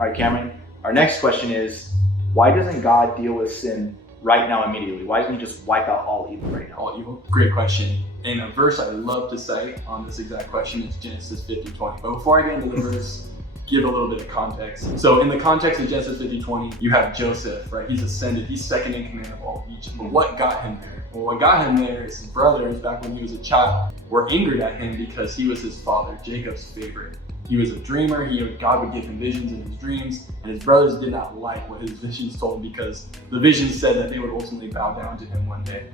All right, Cameron. Our next question is, why doesn't God deal with sin right now immediately? Why doesn't he just wipe out all evil right now? All evil? Great question. And a verse I love to cite on this exact question is Genesis 50:20. But before I get into the verse, give a little bit of context. So in the context of Genesis 50:20, you have Joseph, right? He's ascended. He's second in command of all Egypt. But what got him there? Well, what got him there is his brothers, back when he was a child, were angered at him because he was his father, Jacob's favorite. He was a dreamer. God would give him visions in his dreams, and his brothers did not like what his visions told him because the visions said that they would ultimately bow down to him one day.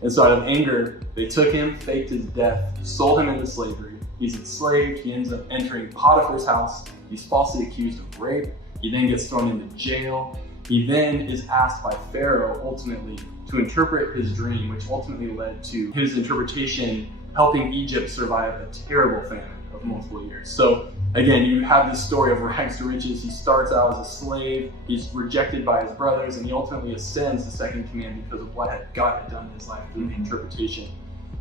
And so out of anger, they took him, faked his death, sold him into slavery. He's enslaved. He ends up entering Potiphar's house. He's falsely accused of rape. He then gets thrown into jail. He then is asked by Pharaoh ultimately to interpret his dream, which ultimately led to his interpretation helping Egypt survive a terrible famine of multiple years. So again, you have this story of rags to riches. He starts out as a slave, he's rejected by his brothers, and he ultimately ascends to second command because of what God had done in his life through the interpretation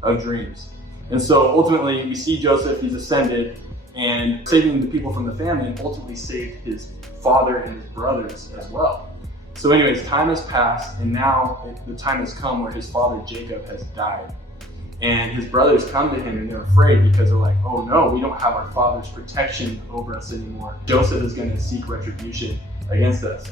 of dreams. And so ultimately, we see Joseph, he's ascended, and saving the people from the famine, ultimately saved his father and his brothers as well. So anyways, time has passed, and now the time has come where his father Jacob has died. And his brothers come to him and they're afraid because they're like, oh no, we don't have our father's protection over us anymore. Joseph is going to seek retribution against us.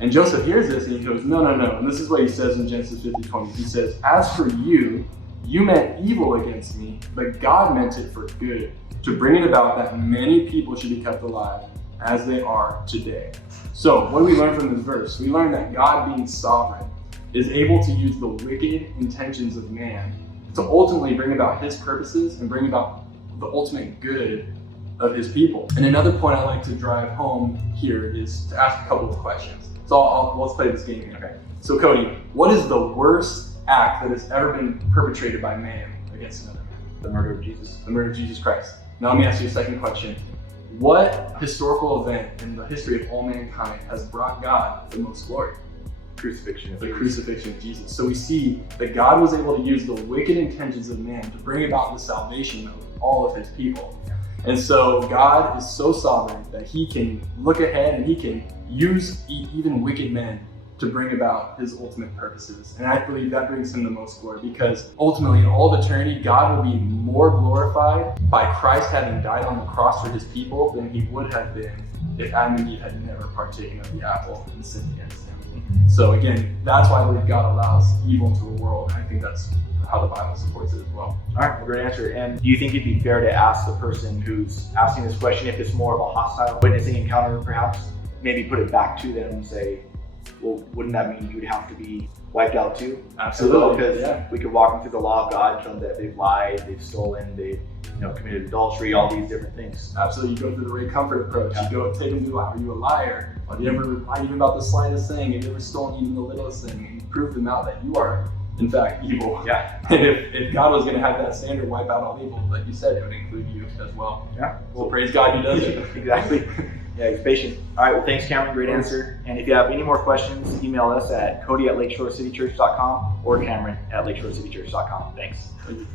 And Joseph hears this and he goes, no. And this is what he says in Genesis 50:20. He says, as for you, you meant evil against me, but God meant it for good, to bring it about that many people should be kept alive as they are today. So what do we learn from this verse? We learn that God, being sovereign, is able to use the wicked intentions of man to ultimately bring about his purposes and bring about the ultimate good of his people. And another point I like to drive home here is to ask a couple of questions. So let's play this game here. Okay. So Cody, what is the worst act that has ever been perpetrated by man against another man? The murder of Jesus. The murder of Jesus Christ. Now let me ask you a second question. What historical event in the history of all mankind has brought God the most glory? Crucifixion. The crucifixion of Jesus. So we see that God was able to use the wicked intentions of man to bring about the salvation of all of his people. And so God is so sovereign that he can look ahead and he can use even wicked men to bring about his ultimate purposes. And I believe that brings him the most glory because ultimately in all of eternity, God will be more glorified by Christ having died on the cross for his people than he would have been if Adam and Eve had never partaken of the apple and sinned against him. So again, that's why I believe God allows evil into the world. And I think that's how the Bible supports it as well. All right, well, great answer. And do you think it'd be fair to ask the person who's asking this question, if it's more of a hostile witnessing encounter, perhaps maybe put it back to them and say, well, wouldn't that mean you'd have to be wiped out too? Absolutely. Because we could walk them through the law of God, show them that they've lied, they've stolen, they've committed adultery, all these different things. Absolutely. You go through the Ray Comfort approach. You go take them to, are you a liar? Have you ever lied even about the slightest thing? Have you ever stolen even the littlest thing? And you prove them out that you are, in fact, evil. Yeah. And if God was going to have that standard wipe out all evil, like you said, it would include you as well. Yeah. Well, praise God he does it. Exactly. Yeah, he's patient. All right, well, thanks, Cameron. Great answer. And if you have any more questions, email us at cody@lakeshorecitychurch.com or Cameron@lakeshorecitychurch.com. Thanks. Thank you.